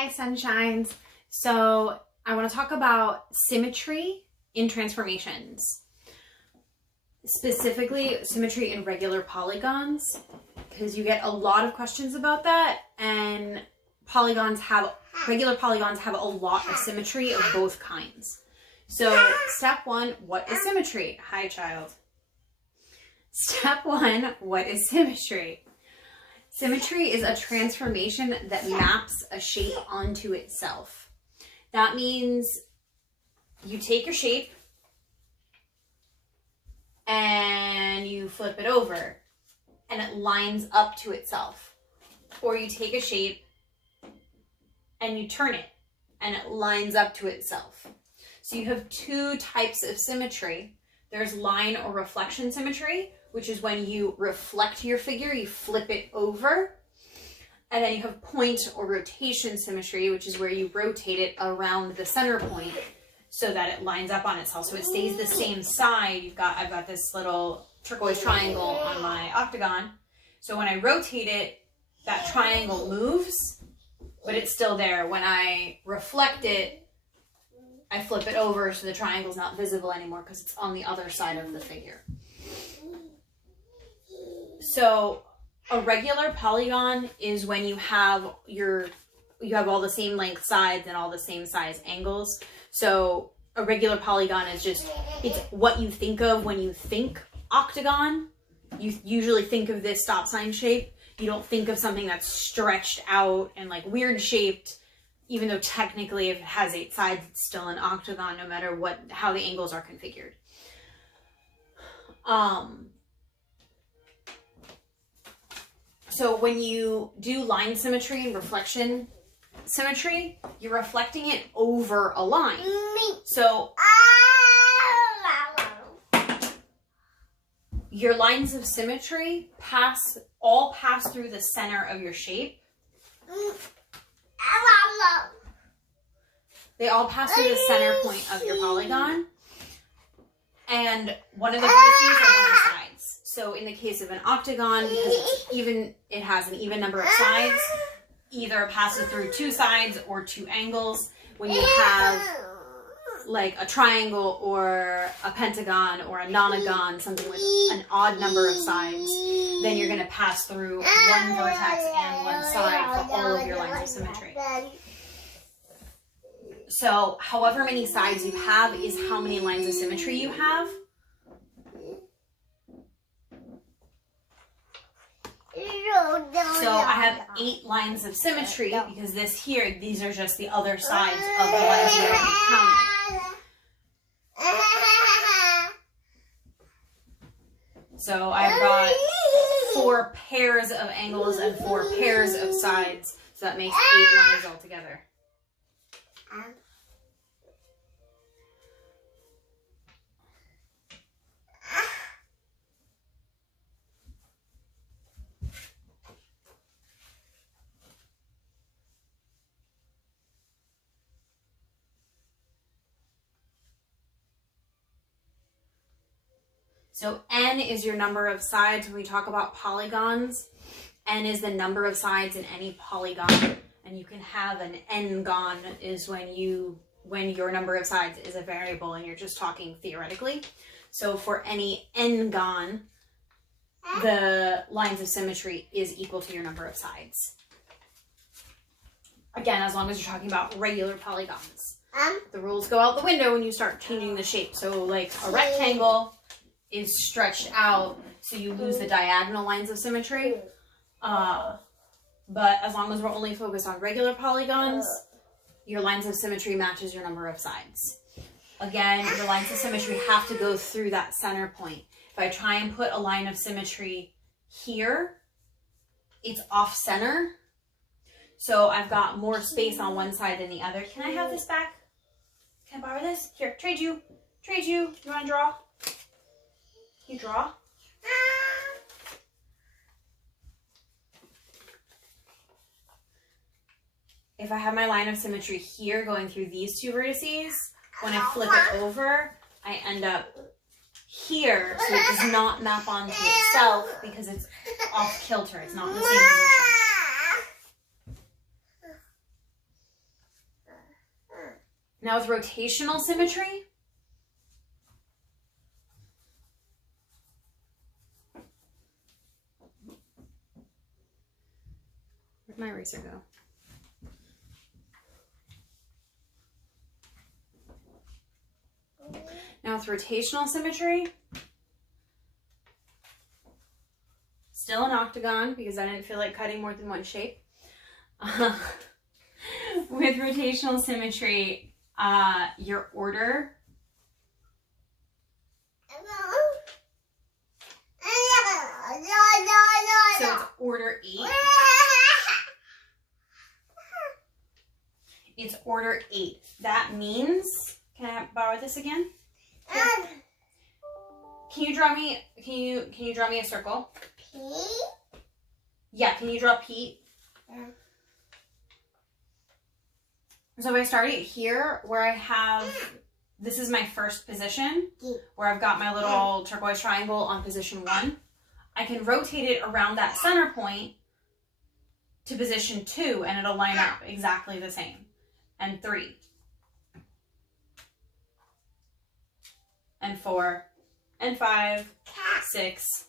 Hi, sunshines. So I want to talk about symmetry in transformations, specifically symmetry in regular polygons, because you get a lot of questions about that, and regular polygons have a lot of symmetry of both kinds. So step one, what is symmetry? Hi, child. Step one, what is symmetry? Symmetry is a transformation that maps a shape onto itself. That means you take your shape and you flip it over and it lines up to itself. Or you take a shape and you turn it and it lines up to itself. So you have two types of symmetry. There's line or reflection symmetry, which is when you reflect your figure, you flip it over. And then you have point or rotation symmetry, which is where you rotate it around the center point so that it lines up on itself. So it stays the same side. I've got this little turquoise triangle on my octagon. So when I rotate it, that triangle moves, but it's still there. When I reflect it, I flip it over so the triangle's not visible anymore because it's on the other side of the figure. So a regular polygon is when you have all the same length sides and all the same size angles. So a regular polygon is it's what you think of when you think octagon. You usually think of this stop sign shape. You don't think of something that's stretched out and like weird shaped, even though technically if it has 8 sides, it's still an octagon no matter how the angles are configured. So when you do line symmetry and reflection symmetry, you're reflecting it over a line. So your lines of symmetry all pass through the center of your shape. They all pass through the center point of your polygon. And one of the vertices are on the sides. So in the case of an octagon, because it has an even number of sides, either it passes through 2 sides or 2 angles. When you have like a triangle or a pentagon or a nonagon, something with an odd number of sides, then you're going to pass through one vertex and one side for all of your lines of symmetry. So however many sides you have is how many lines of symmetry you have. So I have 8 lines of symmetry because these are just the other sides of the lines we already counted. So I've got 4 pairs of angles and 4 pairs of sides. So that makes 8 lines altogether. So n is your number of sides. When we talk about polygons, n is the number of sides in any polygon. And you can have an n-gon is when your number of sides is a variable and you're just talking theoretically. So for any n-gon, the lines of symmetry is equal to your number of sides. Again, as long as you're talking about regular polygons. The rules go out the window when you start changing the shape. So like a rectangle is stretched out, so you lose the diagonal lines of symmetry. But as long as we're only focused on regular polygons, your lines of symmetry matches your number of sides. Again, your lines of symmetry have to go through that center point. If I try and put a line of symmetry here, it's off center. So I've got more space on one side than the other. Can I have this back? Can I borrow this? Here, trade you. Trade you. You want to draw? You draw? If I have my line of symmetry here going through these 2 vertices, when I flip it over, I end up here, so it does not map onto itself because it's off kilter. It's not in the same position. Now with rotational symmetry, where'd my eraser go? Now with rotational symmetry, still an octagon because I didn't feel like cutting more than one shape. With rotational symmetry, your order so it's order 8. It's order 8. That means, can I borrow this again? Here. Can you draw me? Can you draw me a circle? P? Yeah. Can you draw P? Yeah. So if I start it here, where I have, this is my first position, where I've got my little turquoise triangle on position 1. I can rotate it around that center point to position 2, and it'll line up exactly the same. And 3. And 4. And 5. 6.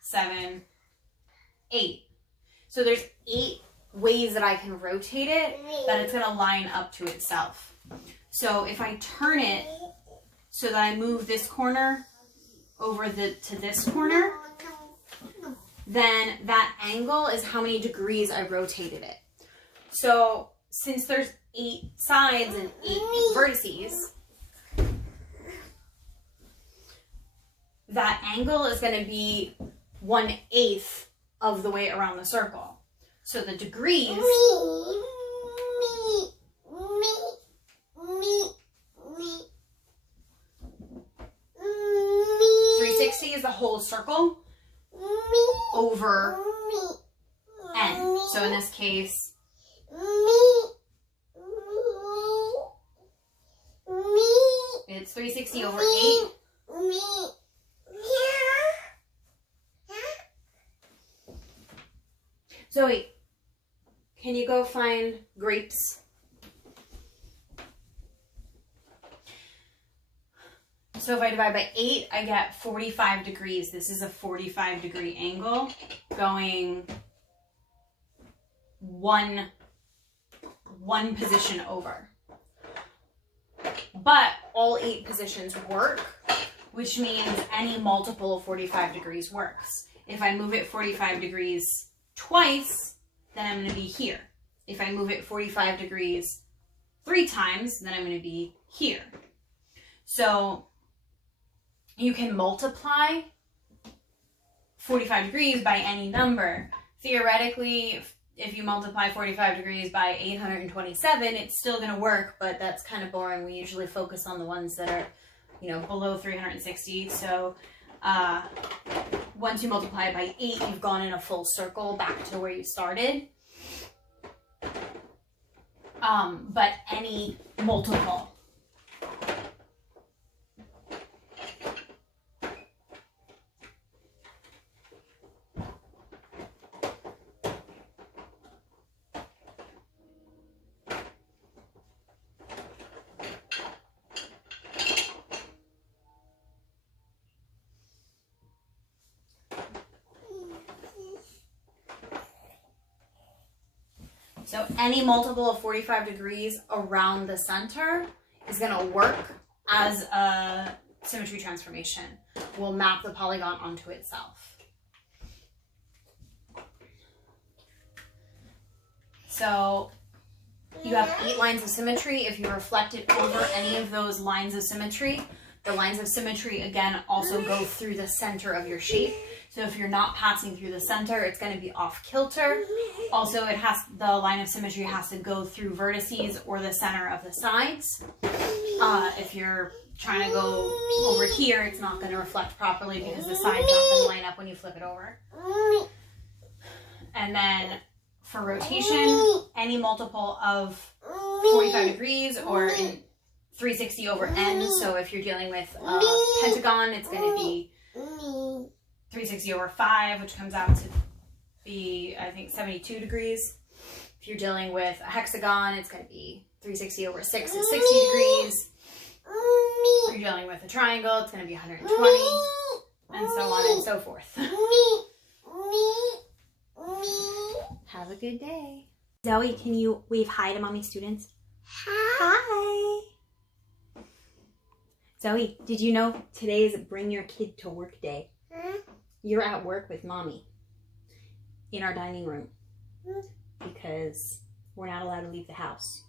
7. 8. So there's 8 ways that I can rotate it that it's going to line up to itself. So if I turn it so that I move this corner over to this corner, then that angle is how many degrees I rotated it. So since there's 8 sides and 8 vertices, that angle is going to be 1/8 of the way around the circle. So the degrees 360 is the whole circle over n. So in this case, it's 360 over 8. Zoe, can you go find grapes? So if I divide by 8, I get 45 degrees. This is a 45-degree angle going one position over. But all 8 positions work, which means any multiple of 45 degrees works. If I move it 45 degrees twice, then I'm going to be here. If I move it 45 degrees 3 times, then I'm going to be here. So you can multiply 45 degrees by any number. Theoretically, if you multiply 45 degrees by 827, it's still going to work, but that's kind of boring. We usually focus on the ones that are, you know, below 360. So once you multiply it by 8, you've gone in a full circle back to where you started. But any multiple. So any multiple of 45 degrees around the center is going to work as a symmetry transformation. We'll map the polygon onto itself. So you have 8 lines of symmetry. If you reflect it over any of those lines of symmetry, the lines of symmetry again also go through the center of your shape. So if you're not passing through the center, it's going to be off kilter. Also, the line of symmetry has to go through vertices or the center of the sides. If you're trying to go over here, it's not going to reflect properly because the side's not going to line up when you flip it over. And then for rotation, any multiple of 45 degrees or in 360 over n. So if you're dealing with a pentagon, it's going to be 360 over 5, which comes out to be, I think, 72 degrees. If If you're dealing with a hexagon, it's going to be 360 over 6 is 60 degrees. If you're dealing with a triangle, it's going to be 120, and so on and so forth. Have a good day. Zoe, can you wave hi to Mommy students? Hi. Zoe, did you know today is Bring Your Kid to Work Day? You're at work with Mommy in our dining room because we're not allowed to leave the house.